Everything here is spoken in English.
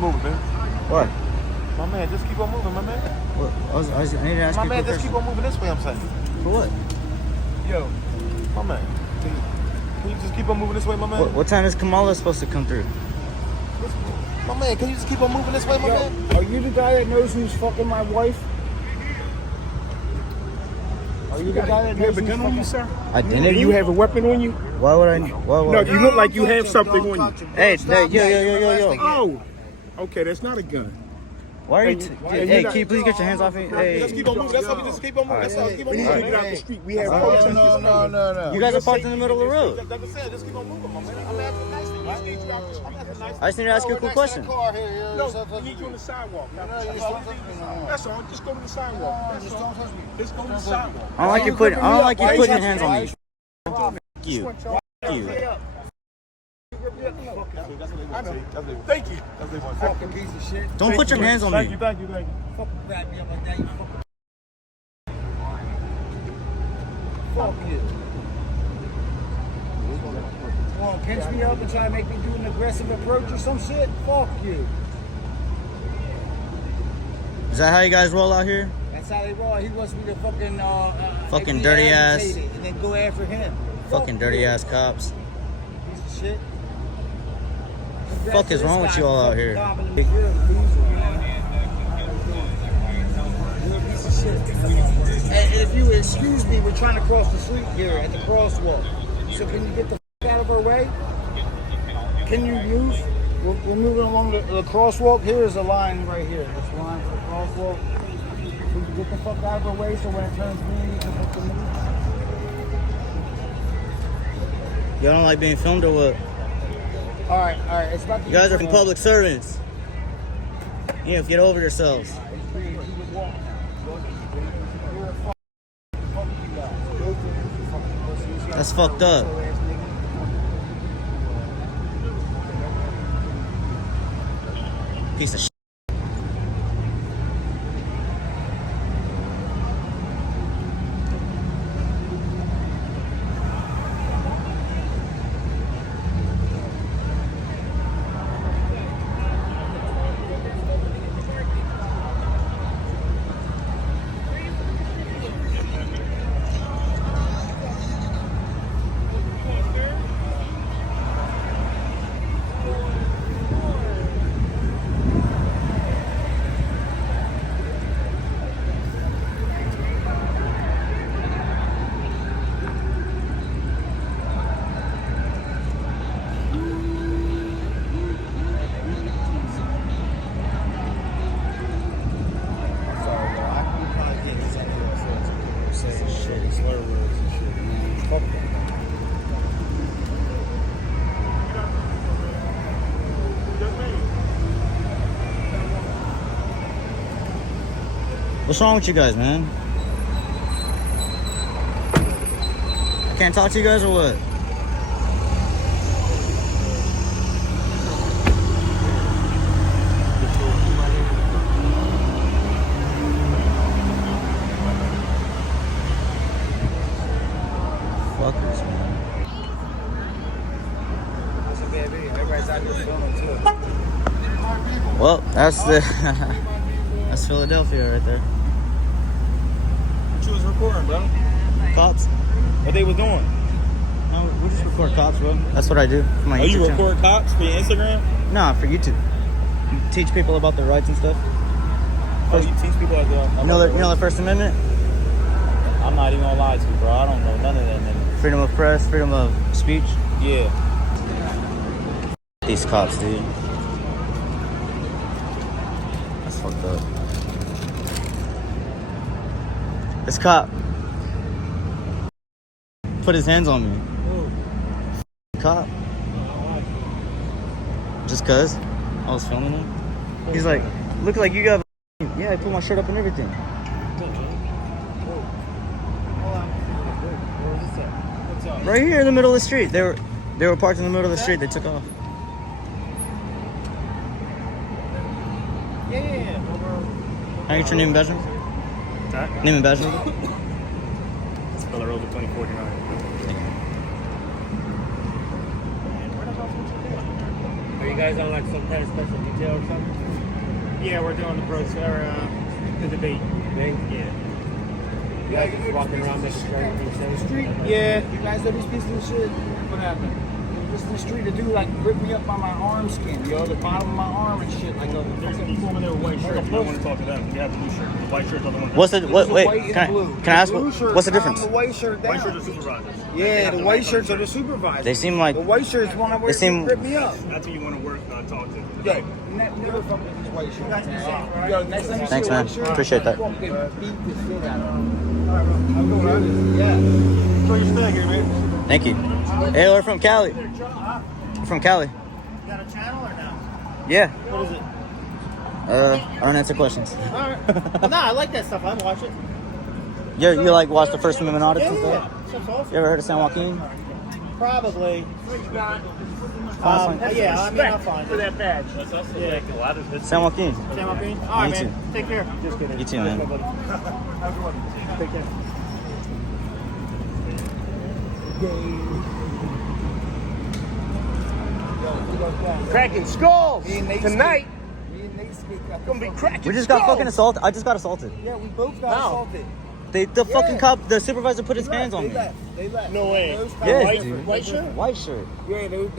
moving, man. What? My man, just keep on moving, my man. What? I need to ask My you a man, quick just keep question. on moving this way, I'm saying. For what? Yo, my man, can you just keep on moving this way, my man? What time is Kamala supposed to come through? My man, can you just keep on moving this way, my man? Are you the guy that knows who's fucking my wife? Are you the guy that knows You have a gun on you, sir? Identity? Do you have a weapon on you? Why would I? Why would No, I? you look like you have something on you. Hey, yo. Oh, okay, that's not a gun. Why are you? Hey, Hey, can you please get your hands off me? Hey, Just keep on moving. That's how we just keep on moving. That's how we keep on We need to moving. get out the street. We have No. you guys are parked in the middle of the road. Like I said, just keep on moving, my man. I'm asking nicely. I need you out the street. I'm asking nicely. I just need to ask you a quick question. No, we need you on the sidewalk. That's all. Just go to the sidewalk. That's all. Just go to the sidewalk. I don't like you putting your hands on me. Fuck you. Fuck you. Thank you. fucking piece of shit? Don't put your hands on me. Thank you. Fucking grab me up like that, you fucking. Fuck you. Come on, pinch me up and try to make me do an aggressive approach or some shit? Fuck you. Is that how you guys roll out here? That's how they roll. He wants me to fucking Fucking make me dirty ass. agitated and then go after him. Fucking dirty ass cops. Piece of shit. Fuck is wrong with you all out here? And if you excuse me, we're trying to cross the street here at the crosswalk. So can you get the fuck out of our way? Can you move? We're moving along the crosswalk. Here is a line right here. This line for the crosswalk. Can you get the fuck out of our way so when it turns green, you can hit the move? Y'all don't like being filmed or what? All right. It's about to You guys are public servants. You need to get over yourselves. That's fucked up. Piece of shit. What's wrong with you guys, man? I can't talk to you guys or what? Fuckers, man. Well, that's that's Philadelphia right there. What you was recording, bro? Cops? What they was doing? No, we just record cops, bro. That's what I do for my Oh, YouTube you channel. record cops for your Instagram? Nah, for YouTube. Teach people about their rights and stuff. Oh, you teach people about You know the First Amendment? I'm not even gonna lie to you, bro. I don't know none of that. Freedom of press, freedom of speech. Yeah. These cops, dude. That's fucked up. This cop put his hands on me. Cop. Just cause I was filming him. He's like, look like you got. Yeah, I put my shirt up and everything. Right here in the middle of the street. They were parked in the middle of the street. They took off. Yeah. Can I get your name and badge number? Name and badge number? Spell it over 2049. you guys on like some kind of special detail or something? Yeah, we're doing the the debate. Thing? Yeah. You guys just walking around making sure everything's safe? Street. Yeah. You guys know these pieces of shit? What happened? This in the street, the dude like ripped me up on my arm skin, yo, the bottom of my arm and shit. Like There's people over there with white shirts. You don't want to talk to them. You have blue shirts. The white shirts are the ones. What's the what? the Wait, white and can blue. I ask blue shirt what's the down, difference? The white shirt down. White shirts are supervisors. Yeah, the white shirts are the supervisors. They seem like the white shirts one I wear they seem- rip me up. That's who you want to work, talk to. Yeah, never fuck with these white shirts. Man. Yo, next time you Thanks, see a man. white shirt, Appreciate that. fucking beat the shit out of them. Yeah. Enjoy your stay here, man. thank you. Hey, we're from Cali. We're from Cali. You got a channel or no? Yeah. What is it? I don't answer questions. Alright. Well, nah, I like that stuff. I watch it. You like watch the First Amendment audits and Yeah, stuff? yeah. Stuff's awesome. You ever heard of San Joaquin? Probably. Honestly? Yeah, I mean, I'll find For it. that badge. That's also like a lot of history. San Joaquin. Sam Alpine? All right, Me man. Take care. Just kidding. You too, man. Have a good one. Take care. Cracking skulls Me and Nate tonight. Me and Nate speak. Gonna be cracking We just got skulls. fucking assaulted. I just got assaulted. Yeah, we both got assaulted. The fucking cop, the supervisor put his hands on They me. left. They left. No way. Those Yeah, guys- dude. White shirt? White shirt. Yeah, those